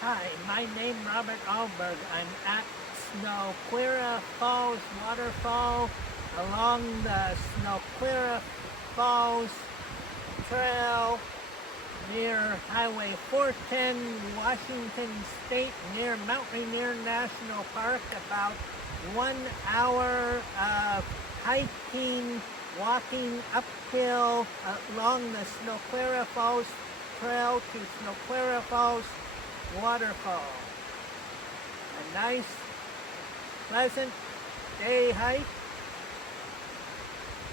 Hi, my name Robert Alberg. I'm at Snoquera Falls Waterfall along the Snoquera Falls Trail near Highway 410, Washington State, near Mount Rainier National Park. About 1 hour of hiking, walking uphill along the Snoquera Falls Trail to Snoquera Falls Waterfall. A nice, pleasant day hike,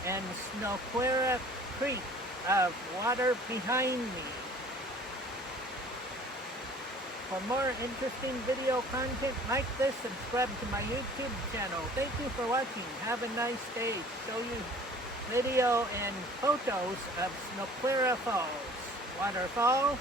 and Snoquera Creek of water behind me. For more interesting video content like this, subscribe to my YouTube channel. Thank you for watching. Have a nice day. Show you video and photos of Snoquera Falls Waterfall.